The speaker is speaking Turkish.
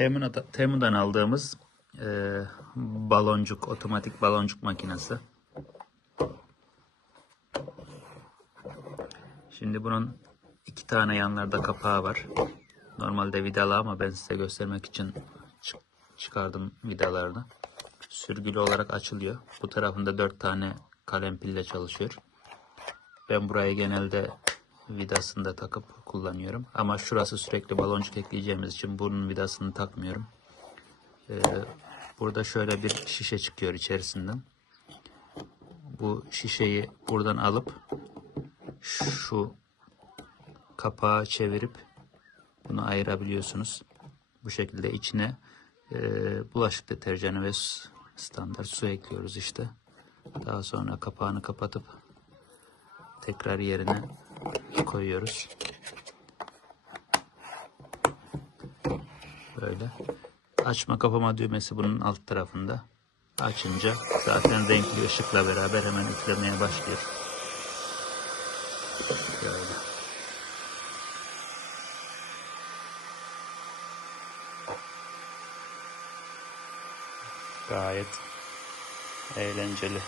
Temu'da- Temu'dan aldığımız e, baloncuk, otomatik baloncuk makinesi. Şimdi bunun iki tane yanlarda kapağı var. Normalde vidalı ama ben size göstermek için çı- çıkardım vidalarını. Sürgülü olarak açılıyor. Bu tarafında dört tane kalem pille çalışıyor. Ben burayı genelde vidasını da takıp kullanıyorum. Ama şurası sürekli baloncuk ekleyeceğimiz için bunun vidasını takmıyorum. Ee, burada şöyle bir şişe çıkıyor içerisinden. Bu şişeyi buradan alıp şu kapağı çevirip bunu ayırabiliyorsunuz. Bu şekilde içine e, bulaşık deterjanı ve standart su ekliyoruz işte. Daha sonra kapağını kapatıp tekrar yerine koyuyoruz. Böyle. Açma kapama düğmesi bunun alt tarafında. Açınca zaten renkli ışıkla beraber hemen üflemeye başlıyor. Böyle. Gayet eğlenceli.